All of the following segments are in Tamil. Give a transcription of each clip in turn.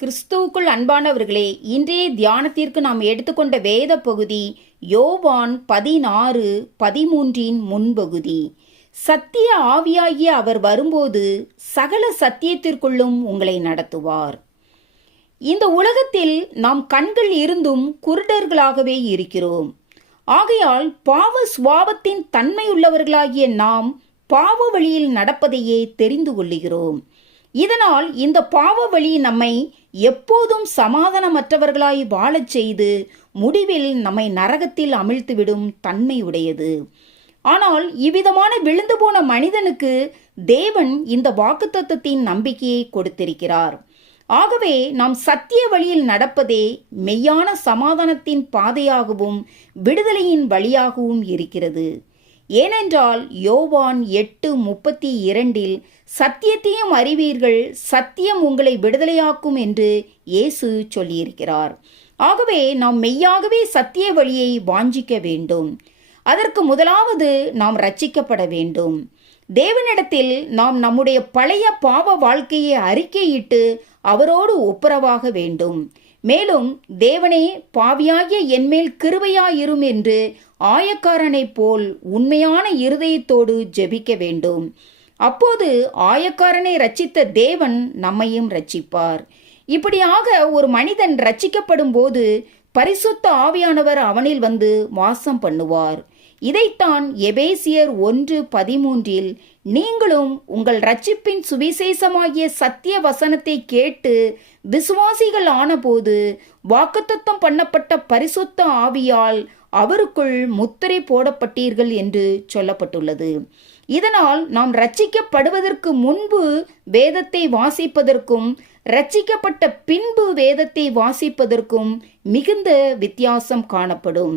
கிறிஸ்துவுக்குள் அன்பானவர்களே இன்றைய தியானத்திற்கு நாம் எடுத்துக்கொண்ட வேத பகுதி யோவான் பதினாறு பதிமூன்றின் முன்பகுதி. சத்திய ஆவியாகிய அவர் வரும்போது சகல சத்தியத்திற்குள்ளும் உங்களை நடத்துவார். இந்த உலகத்தில் நாம் கண்கள் இருந்தும் குருடர்களாகவே இருக்கிறோம். ஆகையால் பாவ சுவாபத்தின் தன்மையுள்ளவர்களாகிய நாம் பாவ வழியில் நடப்பதையே தெரிந்து கொள்ளுகிறோம். இதனால் இந்த பாவ வழி நம்மை எப்போதும் சமாதானமற்றவர்களாய் வாழச் செய்து முடிவில் நம்மை நரகத்தில் அமிழ்த்துவிடும் தன்மை உடையது. ஆனால் இவ்விதமான விழுந்து போன மனிதனுக்கு தேவன் இந்த வாக்குத்தத்தத்தின் நம்பிக்கையை கொடுத்திருக்கிறார். ஆகவே நாம் சத்திய வழியில் நடப்பதே மெய்யான சமாதானத்தின் பாதையாகவும் விடுதலையின் வழியாகவும் இருக்கிறது. ஏனென்றால் யோவான் எட்டு முப்பத்தி இரண்டில் சத்தியத்தையும் அறிவீர்கள் சத்தியம் உங்களை விடுதலையாக்கும் என்று இயேசு சொல்லியிருக்கிறார். ஆகவே நாம் மெய்யாகவே சத்திய வழியை வாஞ்சிக்க வேண்டும். அதற்கு முதலாவது நாம் ரட்சிக்கப்பட வேண்டும். தேவனிடத்தில் நாம் நம்முடைய பழைய பாவ வாழ்க்கையை அறிக்கையிட்டு அவரோடு ஒப்புரவாக வேண்டும். மேலும் தேவனே பாவியாகிய என்மேல் கிருபையாயிரும் என்று ஆயக்காரனைப் போல் உண்மையான இருதயத்தோடு ஜெபிக்க வேண்டும். அப்போது ஆயக்காரனை ரச்சித்த தேவன் நம்மையும் ரட்சிப்பார் இப்படியாக ஒரு மனிதன் ரட்சிக்கப்படும் போது பரிசுத்த ஆவியானவர் அவனில் வந்து வாசம் பண்ணுவார். இதைத்தான் எபேசியர் ஒன்று பதிமூன்றில் நீங்களும் உங்கள் ரட்சிப்பின் சுவிசேஷமாகிய சத்திய வசனத்தை கேட்டு விசுவாசிகள் ஆனபோது வாக்குத்தத்தம் பண்ணப்பட்ட பரிசுத்த ஆவியால் அவருக்குள் முத்திரை போடப்பட்டீர்கள் என்று சொல்லப்பட்டுள்ளது. இதனால் நாம் ரட்சிக்கப்படுவதற்கு முன்பு வேதத்தை வாசிப்பதற்கும் ரட்சிக்கப்பட்ட பின்பு வேதத்தை வாசிப்பதற்கும் மிகுந்த வித்தியாசம் காணப்படும்.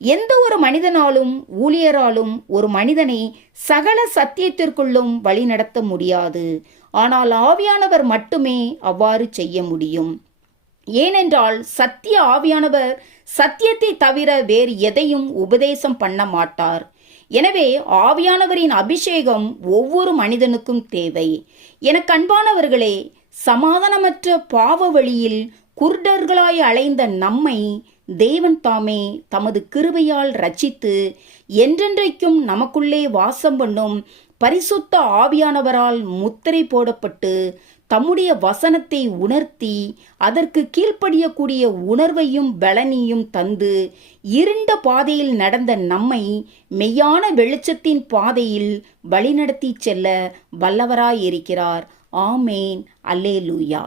எந்த ஒரு மனிதனாலும் ஊழியராலும் ஒரு மனிதனை சகல சத்தியத்திற்கு சத்தியத்திற்குள்ளும் வழிநடத்த முடியாது. ஆனால் ஆவியானவர் மட்டுமே அவ்வாறு செய்ய முடியும். ஏனென்றால் சத்திய ஆவியானவர் சத்தியத்தை தவிர வேறு எதையும் உபதேசம் பண்ண மாட்டார். எனவே ஆவியானவரின் அபிஷேகம் ஒவ்வொரு மனிதனுக்கும் தேவை. எனக்கு அன்பானவர்களே சமாதானமற்ற பாவ வழியில் குருடர்களாய் அலைந்த நம்மை தேவன் தாமே தமது கிருபையால் ரச்சித்து என்றென்றைக்கும் நமக்குள்ளே வாசம் பண்ணும் பரிசுத்த ஆவியானவரால் முத்திரை போடப்பட்டு தம்முடைய வசனத்தை உணர்த்தி அதற்கு கீழ்ப்படியக்கூடிய உணர்வையும் பலனியும் தந்து இருண்ட பாதையில் நடந்த நம்மை மெய்யான வெளிச்சத்தின் பாதையில் வழிநடத்தி செல்ல வல்லவராயிருக்கிறார். ஆமேன். அல்லேலூயா.